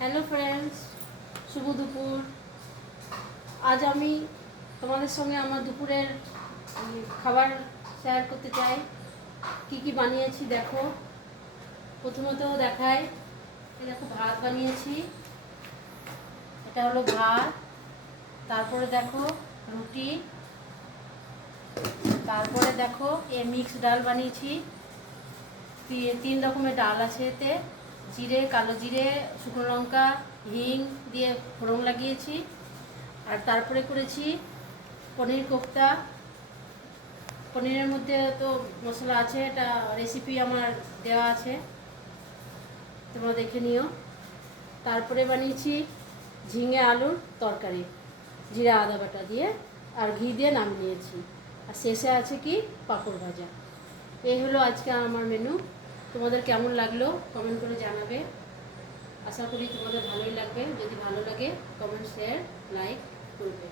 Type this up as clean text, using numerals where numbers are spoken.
Hello friends, শুভ দুপুর। আজ আমি তোমাদের সঙ্গে আমার দুপুরের খাবার শেয়ার করতে চাই। কি কি বানিয়েছি দেখো। প্রথমত দেখাই, দেখো ভাত বানিয়েছি, এটা হলো ভাত। তারপরে দেখো রুটি, তারপরে দেখো মিক্স ডাল বানিয়েছি। 3 রকমের ডাল আছে এতে। জিরে, কালো জিরে, শুকনো লঙ্কা, হিং দিয়ে ফোড়ন লাগিয়েছি। আর তারপরে করেছি পনির কোফতা। পনিরের মধ্যে তো মশলা আছে, এটা রেসিপি আমার দেওয়া আছে, তোমরা দেখে নিও। তারপরে বানিয়েছি ঝিঙে আলুর তরকারি, জিরা আদা বাটা দিয়ে আর ঘি দিয়ে নামিয়ে নিয়েছি। আর শেষে আছে কি পাঁপড় ভাজা। এই হলো আজকে আমার মেনু। তোমাদের কেমন লাগলো কমেন্ট করে জানাবে। আশা করি তোমাদের ভালোই লাগবে। যদি ভালো লাগে কমেন্ট, শেয়ার, লাইক করবে।